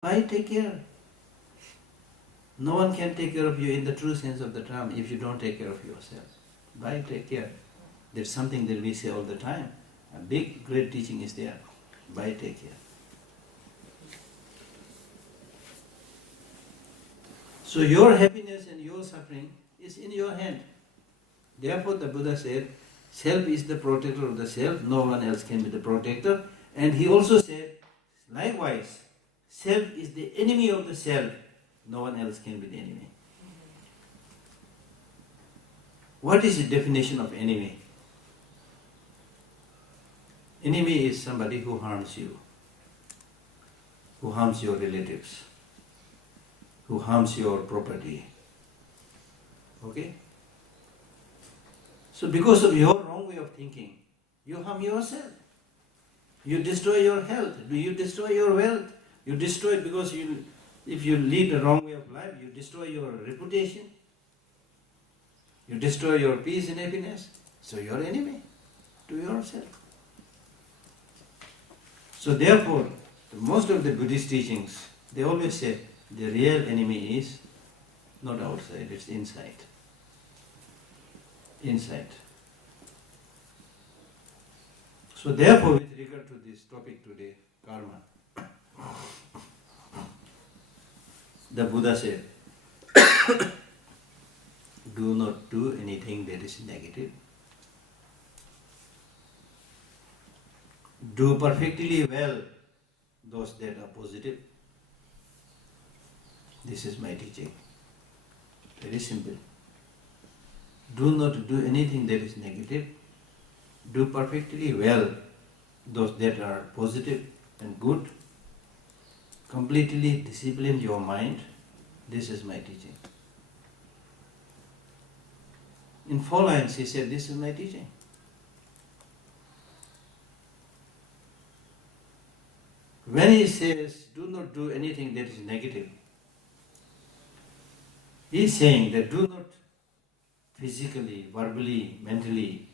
Why take care? No one can take care of you in the true sense of the term if you don't take care of yourself. Why take care? There's something that we say all the time. A big, great teaching is there. Why take care? So your happiness and your suffering is in your hand. Therefore the Buddha said, self is the protector of the self, no one else can be the protector. And he also said, likewise, self is the enemy of the self, no one else can be the enemy. What is the definition of enemy? Enemy is somebody who harms you, who harms your relatives, who harms your property. Okay? So because of your wrong way of thinking, you harm yourself. You destroy your health, you destroy your wealth, you destroy it because if you lead the wrong way of life, you destroy your reputation, you destroy your peace and happiness, so you are enemy to yourself. So therefore, most of the Buddhist teachings, they always say the real enemy is not outside, it's inside. Inside. So therefore, with regard to this topic today, karma, the Buddha said, do not do anything that is negative. Do perfectly well those that are positive. This is my teaching. Very simple. Do not do anything that is negative. Do perfectly well those that are positive and good. Completely discipline your mind. This is my teaching. In 4 lines he said, this is my teaching. When he says, do not do anything that is negative, he is saying that do not physically, verbally, mentally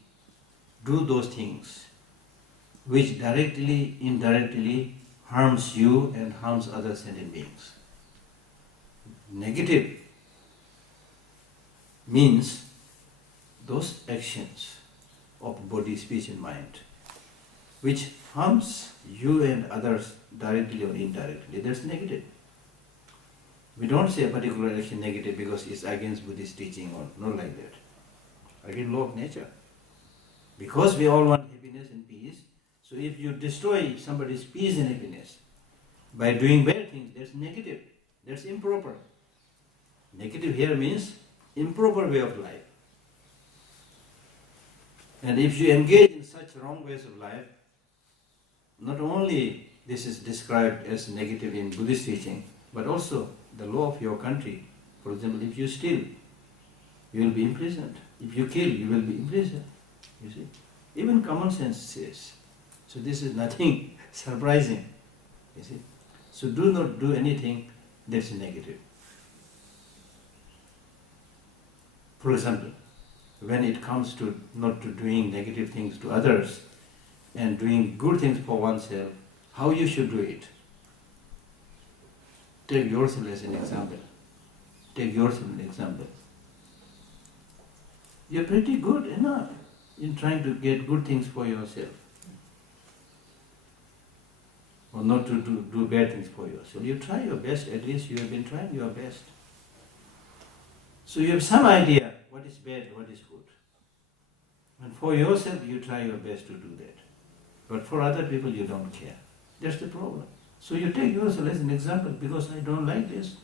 do those things which directly, indirectly harms you and harms other sentient beings. Negative means those actions of body, speech and mind which harms you and others directly or indirectly. That's negative. We don't say a particular action negative because it's against Buddhist teaching or not like that. Again, law of nature. Because we all want happiness and peace, so if you destroy somebody's peace and happiness by doing bad things, that's negative. That's improper. Negative here means improper way of life. And if you engage in such wrong ways of life, not only this is described as negative in Buddhist teaching, but also the law of your country. For example, if you steal, you will be imprisoned. If you kill, you will be imprisoned. You see? Even common sense says. So this is nothing surprising. You see? So do not do anything that's negative. For example, when it comes to not to doing negative things to others and doing good things for oneself, how you should do it. Take yourself as an example. Take yourself as an example. You're pretty good enough in trying to get good things for yourself. Or not to do bad things for yourself. You try your best, at least you have been trying your best. So you have some idea what is bad, what is good. And for yourself you try your best to do that. But for other people you don't care. That's the problem. So you take yourself as an example, because I don't like this,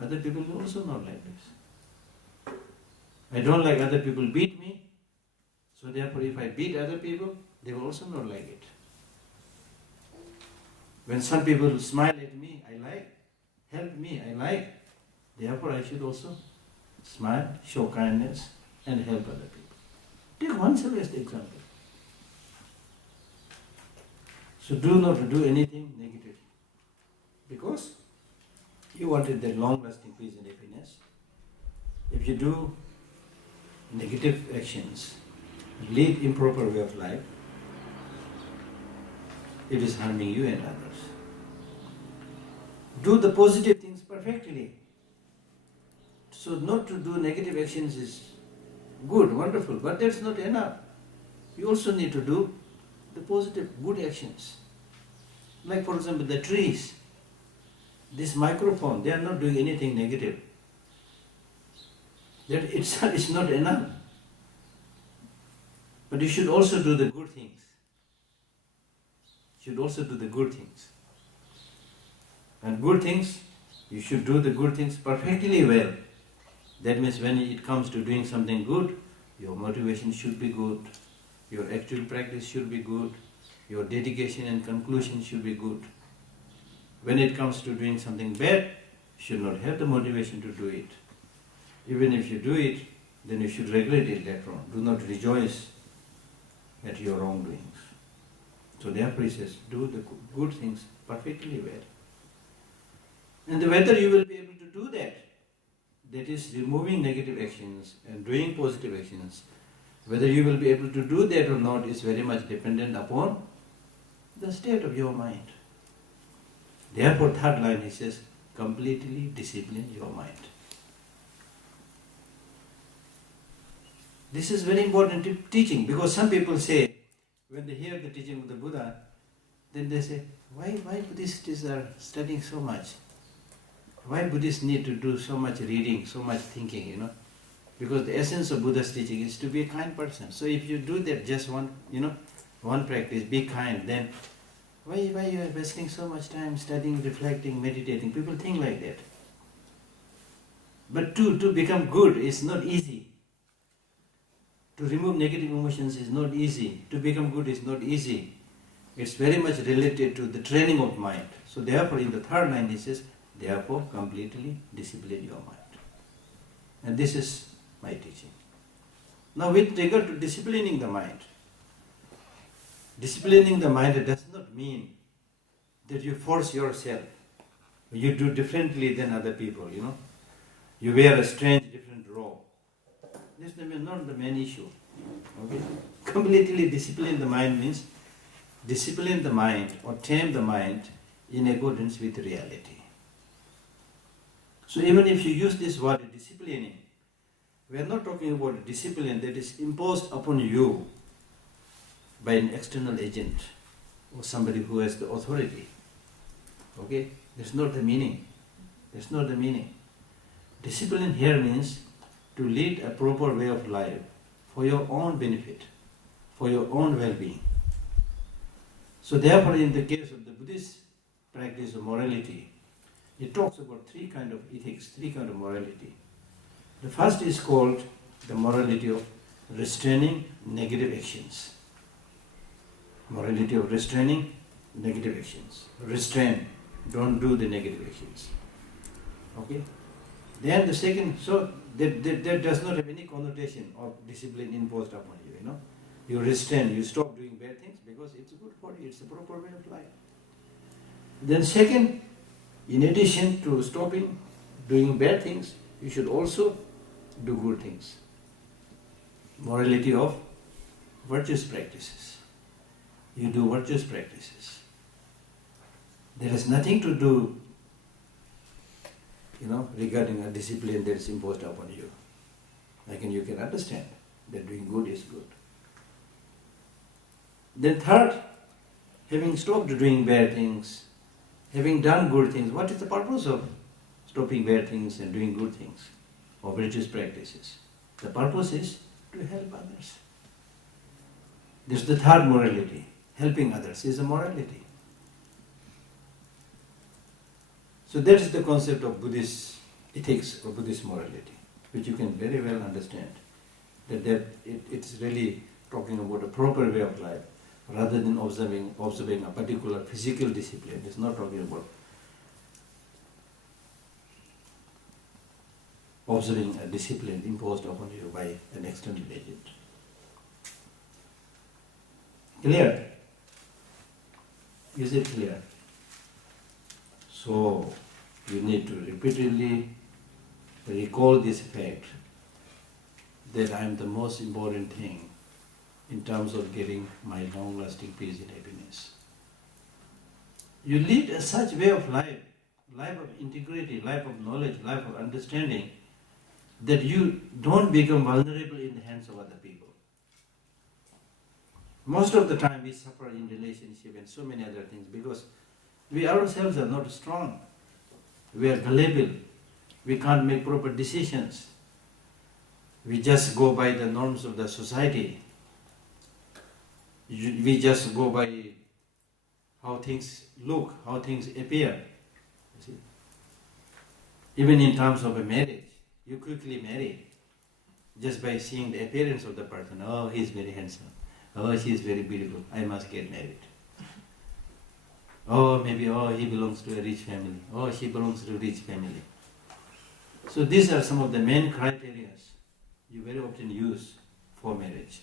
other people will also not like this. I don't like other people beat me, so therefore if I beat other people, they will also not like it. When some people smile at me, I like, help me, I like, therefore I should also smile, show kindness and help other people. Take oneself as the example. So do not do anything negative, because you wanted that long-lasting peace and happiness. If you do negative actions, lead improper way of life, it is harming you and others. do the positive things perfectly. So not to do negative actions is good, wonderful, but that's not enough. You also need to do the positive, good actions. Like for example, the trees, this microphone, they are not doing anything negative. That itself is not enough. But you should also do the good things. You should also do the good things. And good things, you should do the good things perfectly well. That means when it comes to doing something good, your motivation should be good, your actual practice should be good, your dedication and conclusion should be good. When it comes to doing something bad, you should not have the motivation to do it. Even if you do it, then you should regret it later on. Do not rejoice at your wrongdoings. So therefore he says, do the good things perfectly well. And whether you will be able to do that, that is removing negative actions and doing positive actions, whether you will be able to do that or not is very much dependent upon the state of your mind. Therefore, third line he says, completely discipline your mind. This is very important teaching, because some people say, when they hear the teaching of the Buddha, then they say, why Buddhists are studying so much? Why Buddhists need to do so much reading, so much thinking, Because the essence of Buddha's teaching is to be a kind person. So if you do that just one practice, be kind, then why you are wasting so much time studying, reflecting, meditating? People think like that. But to become good is not easy. To remove negative emotions is not easy. To become good is not easy. It's very much related to the training of mind. So therefore in the third line he says, therefore completely discipline your mind. And this is my teaching. Now with regard to disciplining the mind does not mean that you force yourself. You do differently than other people, You wear a strange different robe. This is not the main issue. Okay? Completely discipline the mind means discipline the mind or tame the mind in accordance with reality. So even if you use this word disciplining, we are not talking about a discipline that is imposed upon you by an external agent or somebody who has the authority. Okay? That's not the meaning. That's not the meaning. Discipline here means to lead a proper way of life for your own benefit, for your own well-being. So therefore in the case of the Buddhist practice of morality, it talks about three kinds of ethics, three kinds of morality. The first is called the morality of restraining negative actions. Morality of restraining negative actions. Restrain, don't do the negative actions. Okay? Then the second, so that does not have any connotation of discipline imposed upon you, You restrain, you stop doing bad things because it's good for you, it's a proper way of life. Then second, in addition to stopping doing bad things, you should also do good things. Morality of virtuous practices. You do virtuous practices. There is nothing to do, regarding a discipline that is imposed upon you. You can understand that doing good is good. Then third, having stopped doing bad things, having done good things, what is the purpose of stopping bad things and doing good things or virtuous practices? The purpose is to help others. This is the third morality. Helping others is a morality. So that is the concept of Buddhist ethics or Buddhist morality, which you can very well understand. That it's really talking about a proper way of life, rather than observing a particular physical discipline. It's not talking about observing a discipline imposed upon you by an external agent. Clear? Is it clear? So, you need to repeatedly recall this fact that I am the most important thing in terms of getting my long-lasting peace and happiness. You lead a such way of life life of integrity, life of knowledge, life of understanding, that you don't become vulnerable in the hands of other people. Most of the time we suffer in relationship and so many other things because we ourselves are not strong. We are gullible. We can't make proper decisions. We just go by the norms of the society. We just go by how things look, how things appear. You see? Even in terms of a marriage, you quickly marry just by seeing the appearance of the person. Oh, he's very handsome. Oh, she is very beautiful. I must get married. Oh, maybe, oh, he belongs to a rich family. Oh, she belongs to a rich family. So these are some of the main criteria you very often use for marriage.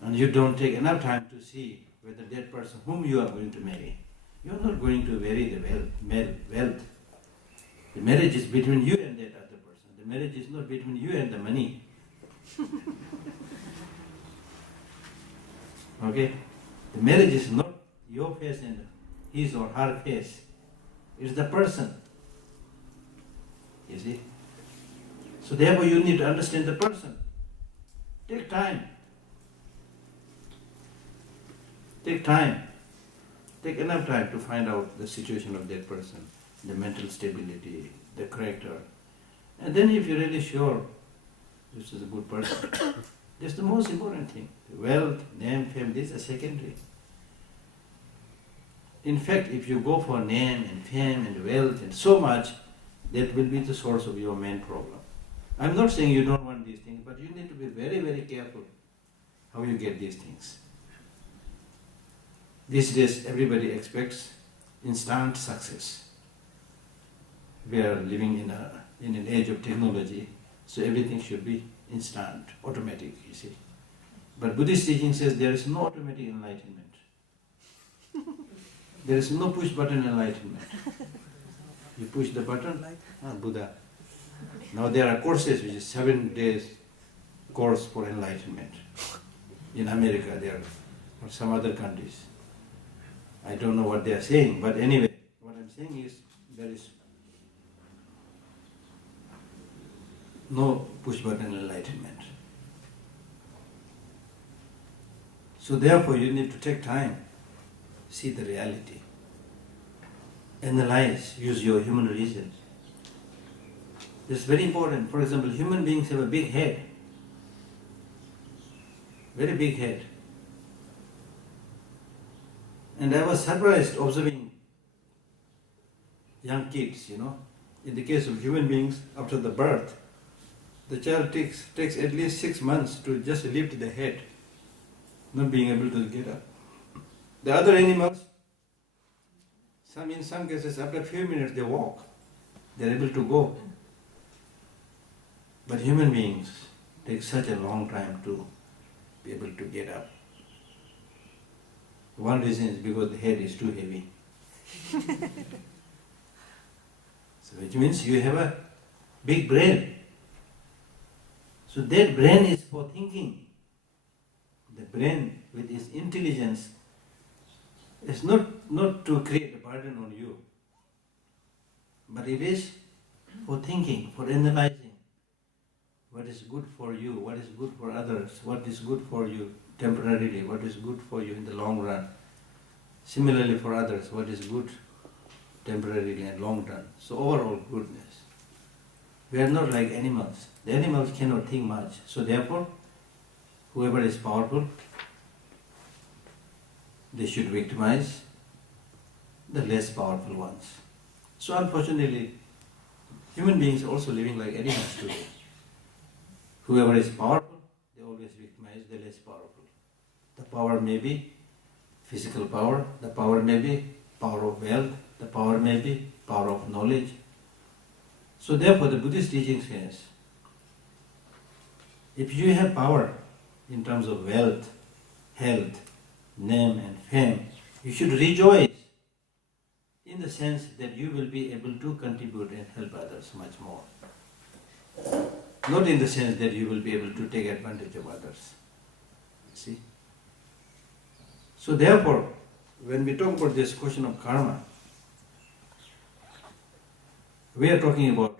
And you don't take enough time to see whether that person whom you are going to marry, you are not going to marry the wealth. The marriage is between you and that other person. The marriage is not between you and the money. Okay? The marriage is not your face and his or her face. It's the person. You see? So therefore you need to understand the person. Take time. Take time. Take enough time to find out the situation of that person, the mental stability, the character. And then if you're really sure this is a good person, that's the most important thing. The wealth, name, fame, these are secondary. In fact, if you go for name and fame and wealth and so much, that will be the source of your main problem. I'm not saying you don't want these things, but you need to be very, very careful how you get these things. These days, everybody expects instant success. We are living in an age of technology, so everything should be instant, automatic, you see. But Buddhist teaching says there is no automatic enlightenment. There is no push button enlightenment. You push the button, Buddha. Now there are courses which is 7 days course for enlightenment. In America there, or some other countries. I don't know what they are saying, but anyway, what I'm saying is there is no push button enlightenment. So therefore you need to take time, see the reality, analyze, use your human reason. It's very important. For example, human beings have a big head, very big head. And I was surprised observing young kids, In the case of human beings, after the birth, the child takes at least 6 months to just lift the head, not being able to get up. The other animals, in some cases, after a few minutes they walk. They're able to go. But human beings take such a long time to be able to get up. One reason is because the head is too heavy. So which means you have a big brain. So that brain is for thinking. The brain with its intelligence is not to create a burden on you, but it is for thinking, for analyzing what is good for you, what is good for others, what is good for you temporarily, what is good for you in the long run. Similarly for others, what is good temporarily and long run. So overall goodness. We are not like animals. The animals cannot think much. So therefore, whoever is powerful, they should victimize the less powerful ones. So unfortunately, human beings are also living like animals today. Whoever is powerful, they always victimize the less powerful. The power may be physical power, the power may be power of wealth, the power may be power of knowledge. So therefore the Buddhist teaching says, if you have power in terms of wealth, health, name and fame, you should rejoice in the sense that you will be able to contribute and help others much more. Not in the sense that you will be able to take advantage of others. See? So therefore, when we talk about this question of karma, We are talking about,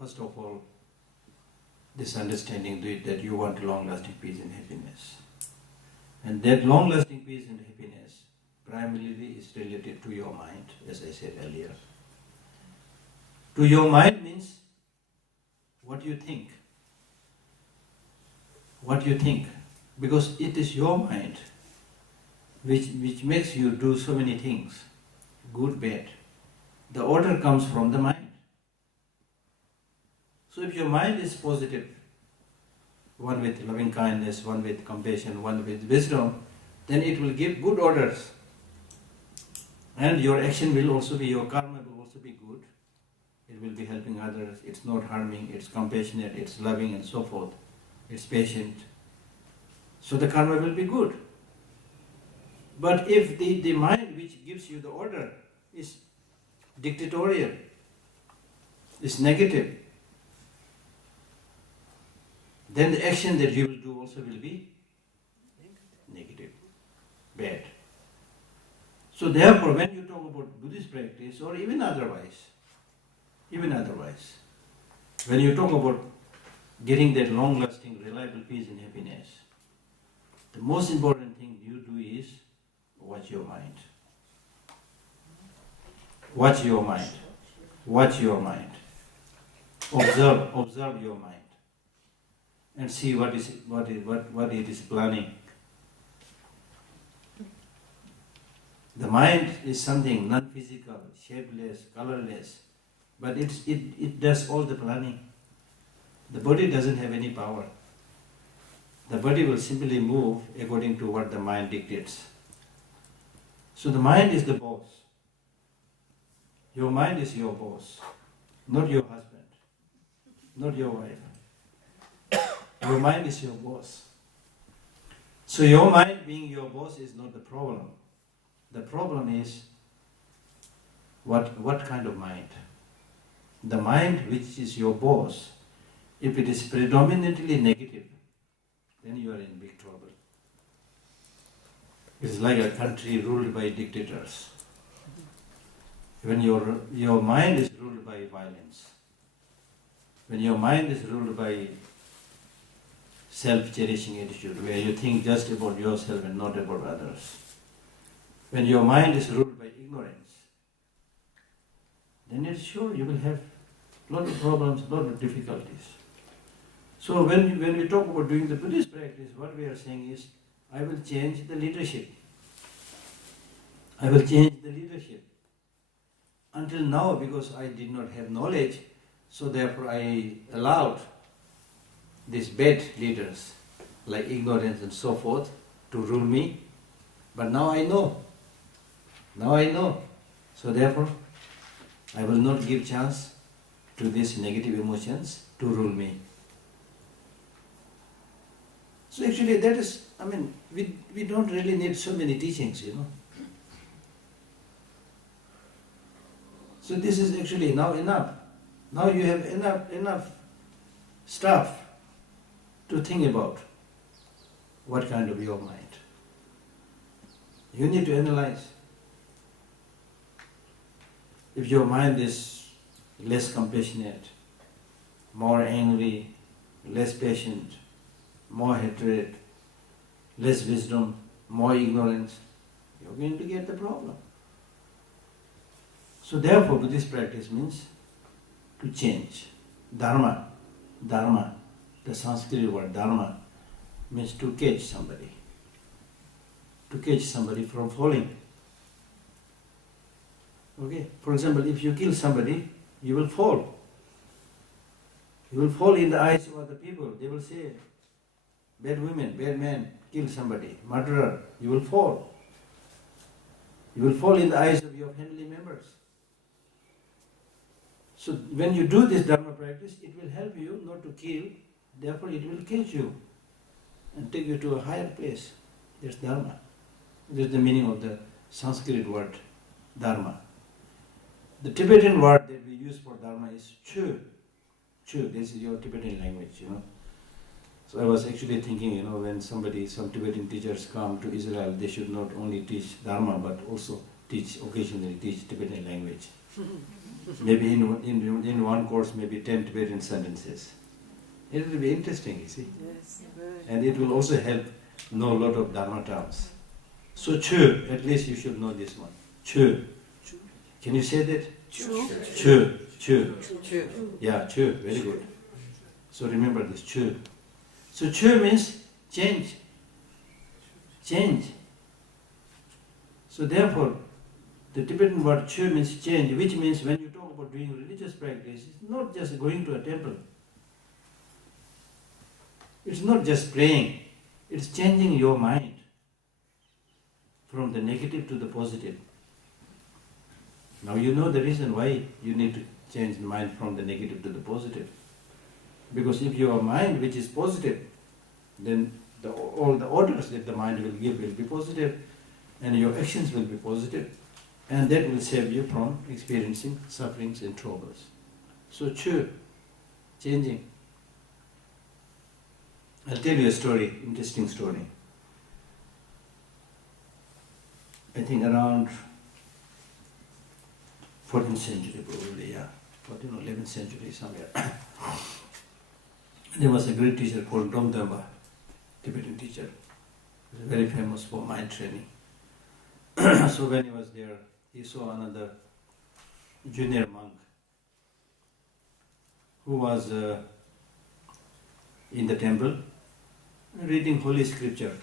first of all, this understanding that you want long-lasting peace and happiness. And that long-lasting peace and happiness primarily is related to your mind, as I said earlier. To your mind means what you think. What you think. Because it is your mind which makes you do so many things, good, bad. The order comes from the mind. So if your mind is positive, one with loving kindness, one with compassion, one with wisdom, then it will give good orders. And your action will also be, your karma will also be good. It will be helping others, it's not harming, it's compassionate, it's loving and so forth. It's patient. So the karma will be good. But if the mind which gives you the order is dictatorial, is negative, then the action that you will do also will be negative, bad. So therefore, when you talk about Buddhist practice, or even otherwise, when you talk about getting that long-lasting, reliable peace and happiness, the most important thing you do is watch your mind. Watch your mind. Watch your mind. Observe your mind. And see what it is planning. The mind is something non-physical, shapeless, colorless, but it does all the planning. The body doesn't have any power. The body will simply move according to what the mind dictates. So the mind is the boss. Your mind is your boss, not your husband, not your wife. Your mind is your boss. So your mind being your boss is not the problem. The problem is what kind of mind? The mind which is your boss, if it is predominantly negative, then you are in big trouble. It's like a country ruled by dictators. When your mind is ruled by violence, when your mind is ruled by self-cherishing attitude, where you think just about yourself and not about others, when your mind is ruled by ignorance, then it's sure you will have a lot of problems, a lot of difficulties. So when we talk about doing the Buddhist practice, what we are saying is, I will change the leadership. I will change the leadership. Until now, because I did not have knowledge, so therefore I allowed these bad leaders, like ignorance and so forth, to rule me. But now I know. Now I know. So therefore, I will not give chance to these negative emotions to rule me. So actually that is, we don't really need so many teachings, So this is actually now enough. Now you have enough stuff to think about what kind of your mind. You need to analyze. If your mind is less compassionate, more angry, less patient, more hatred, less wisdom, more ignorance, you're going to get the problem. So therefore, Buddhist practice means to change. Dharma, the Sanskrit word dharma, means to catch somebody. To catch somebody from falling. Okay? For example, if you kill somebody, you will fall. You will fall in the eyes of other people. They will say, bad women, bad men, kill somebody, murderer, you will fall. You will fall in the eyes of your family members. So when you do this Dharma practice, it will help you not to kill, therefore it will catch you and take you to a higher place. That's Dharma. That's the meaning of the Sanskrit word Dharma. The Tibetan word that we use for Dharma is Chu. Chu, this is your Tibetan language, So I was actually thinking, when some Tibetan teachers come to Israel, they should not only teach Dharma, but also occasionally teach Tibetan language. Maybe in one course, maybe 10 Tibetan sentences. It will be interesting, you see. Yes, good. And it will also help know a lot of Dharma terms. So, Chu, at least you should know this one. Chu. Can you say that? Chu. Chu. Chu. Chu. Yeah, Chu. Very good. So remember this, Chu. So Chu means change. Change. So therefore, the Tibetan word Chu means change, which means when you talk about doing religious practice, it's not just going to a temple. It's not just praying. It's changing your mind from the negative to the positive. Now you know the reason why you need to change the mind from the negative to the positive. Because if your mind, which is positive, then all the orders that the mind will give will be positive, and your actions will be positive, and that will save you from experiencing sufferings and troubles. So Chu, changing. I'll tell you a story, interesting story. I think around 14th century probably, yeah. 14th or 11th century somewhere. There was a great teacher called Domdamba, Tibetan teacher. He was very famous for mind training. So when he was there, he saw another junior monk who was in the temple reading holy scripture.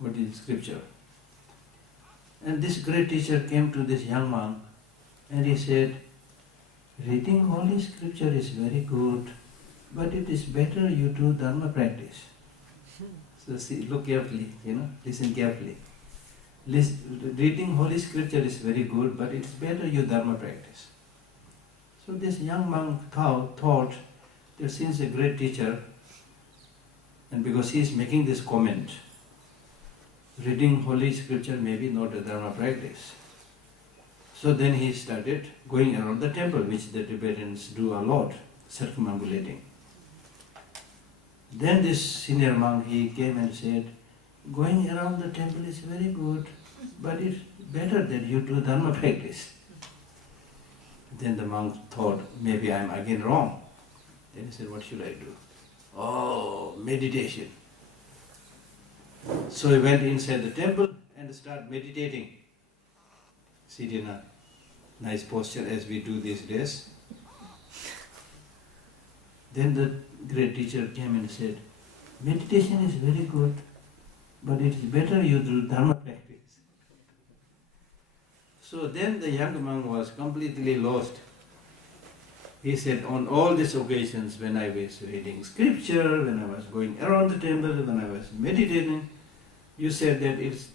What is scripture? And this great teacher came to this young monk and he said, reading holy scripture is very good, but it is better you do dharma practice. So see, look carefully, listen carefully. Reading holy scripture is very good, but it's better you dharma practice. So this young monk thought that since a great teacher, and because he is making this comment, reading holy scripture may be not a dharma practice. So then he started going around the temple, which the Tibetans do a lot, circumambulating. Then this senior monk, he came and said, going around the temple is very good, but it's better that you do dharma practice. Then the monk thought, maybe I'm again wrong. Then he said, what should I do? Oh, meditation. So he went inside the temple and started meditating. Sit in a nice posture as we do these days. Then the great teacher came and said, meditation is very good, but it's better you do dharma practice. So then the young monk was completely lost. He said, on all these occasions when I was reading scripture, when I was going around the temple, when I was meditating, you said that it's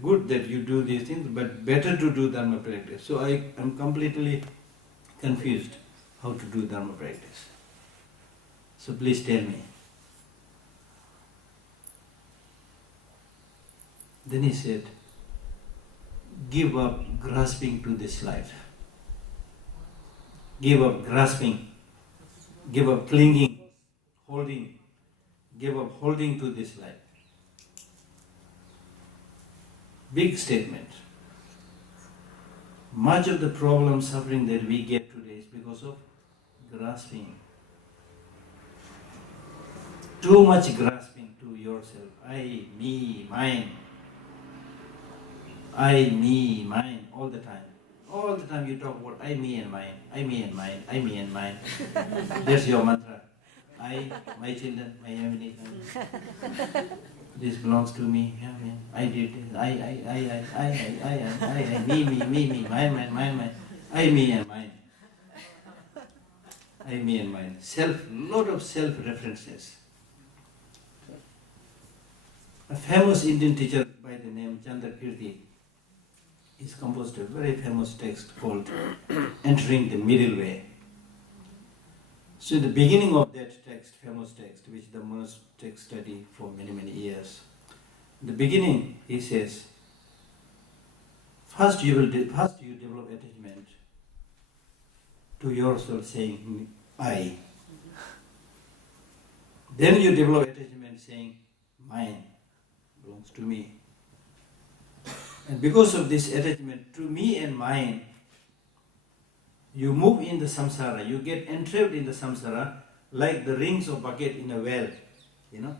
good that you do these things, but better to do dharma practice. So I am completely confused how to do dharma practice. So please tell me. Then he said, give up grasping to this life. Give up grasping. Give up clinging, holding. Give up holding to this life. Big statement. Much of the problem, suffering that we get today is because of grasping. Too much grasping to yourself. I, me, mine. I, me, mine, all the time. All the time you talk about I, me and mine, I, me and mine, I, me and mine. That's your mantra. I, my children, my family. This belongs to me. I did this. I, me, mine. I, me and mine. I, me and mine. Lot of self-references. A famous Indian teacher by the name Chandrakirti is composed a very famous text called Entering the Middle Way. So in the beginning of that text, famous text, which the monks study for many, many years, in the beginning he says, first you develop attachment to yourself saying I. Then you develop attachment saying mine, belongs to me. And because of this attachment to me and mine, You move in the samsara, you get entrapped in the samsara like the rings of bucket in a well. You know,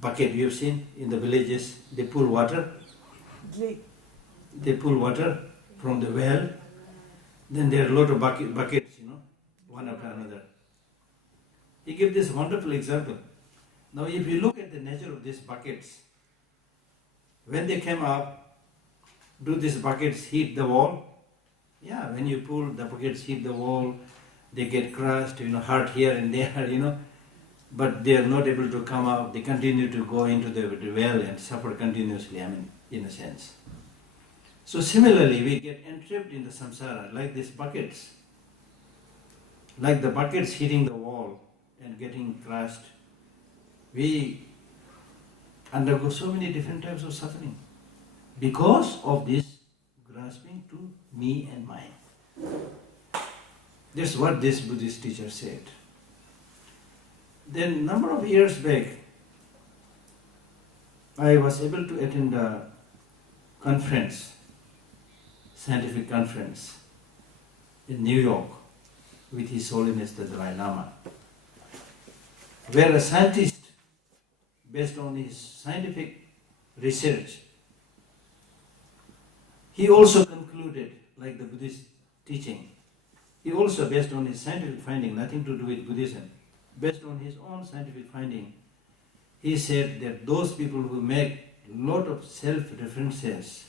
bucket you've seen in the villages, they pull water. They pull water from the well. Then there are a lot of buckets, one after another. He gave this wonderful example. Now if you look at the nature of these buckets, when they came up, do these buckets hit the wall? Yeah, when you pull, the buckets hit the wall, they get crushed, hurt here and there, but they are not able to come out, they continue to go into the well and suffer continuously, in a sense. So similarly, we get entrapped in the samsara like these buckets, like the buckets hitting the wall and getting crushed. We undergo so many different types of suffering because of this grasping to me and mine. That's what this Buddhist teacher said. Then, number of years back, I was able to attend a conference, scientific conference in New York with His Holiness the Dalai Lama, where a scientist, based on his scientific research, he also concluded, like the Buddhist teaching, he also, based on his scientific finding, nothing to do with Buddhism, based on his own scientific finding, he said that those people who make a lot of self-references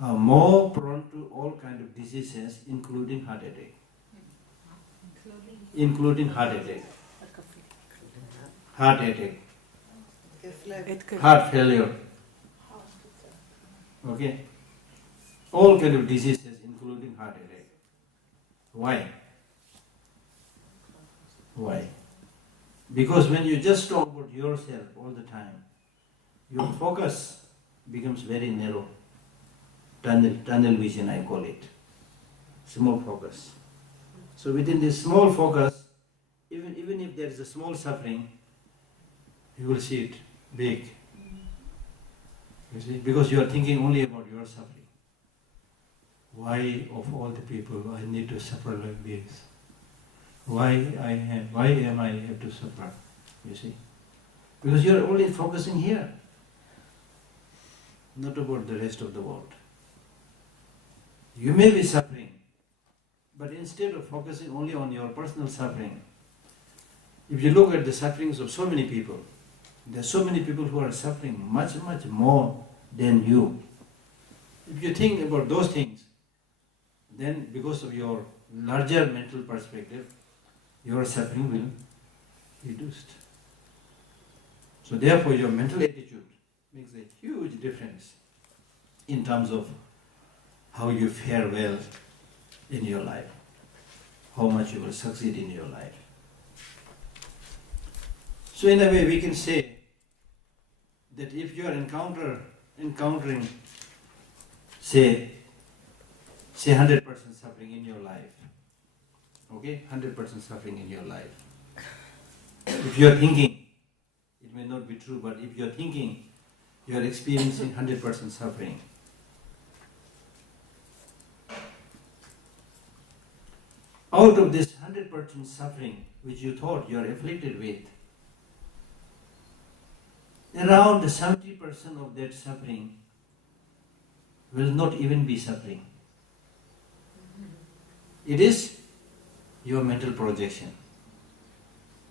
are more prone to all kinds of diseases, including heart attack. Including heart attack. Heart attack. Heart failure. Okay? All kinds of diseases, including heart attack. Why? Why? Because when you just talk about yourself all the time, your focus becomes very narrow. Tunnel vision, I call it. Small focus. So within this small focus, even if there is a small suffering, you will see it big. You see? Because you are thinking only about your suffering. Why of all the people I need to suffer like this? Why am I have to suffer? You see? Because you are only focusing here, not about the rest of the world. You may be suffering, but instead of focusing only on your personal suffering, if you look at the sufferings of so many people, there are so many people who are suffering much, much more than you. If you think about those things, then because of your larger mental perspective, your suffering will be reduced. So therefore your mental attitude makes a huge difference in terms of how you fare well in your life, how much you will succeed in your life. So in a way we can say that if you are encountering say 100% suffering in your life, okay, 100% suffering in your life. If you are thinking, it may not be true, but if you are thinking you are experiencing 100% suffering, out of this 100% suffering which you thought you are afflicted with, around 70% of that suffering will not even be suffering. It is your mental projection.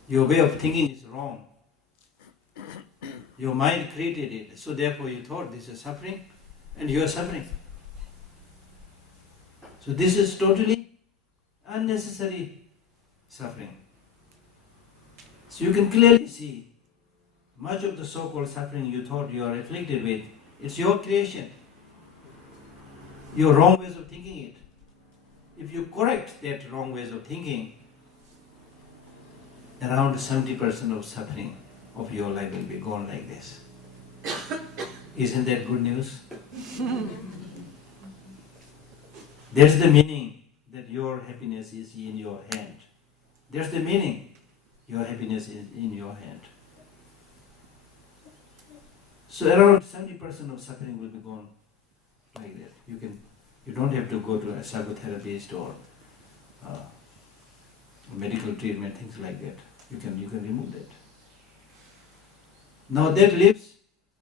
Your way of thinking is wrong. Your mind created it, so therefore you thought this is suffering, and you are suffering. So this is totally unnecessary suffering. So you can clearly see much of the so-called suffering you thought you are afflicted with, it's your creation. Your wrong ways of thinking it. If you correct that wrong ways of thinking, around 70% of suffering of your life will be gone like this. Isn't that good news? That's the meaning that your happiness is in your hand. That's the meaning. Your happiness is in your hand. So around 70% of suffering will be gone like that. You can You don't have to go to a psychotherapist or medical treatment, things like that. You can remove that. Now that leaves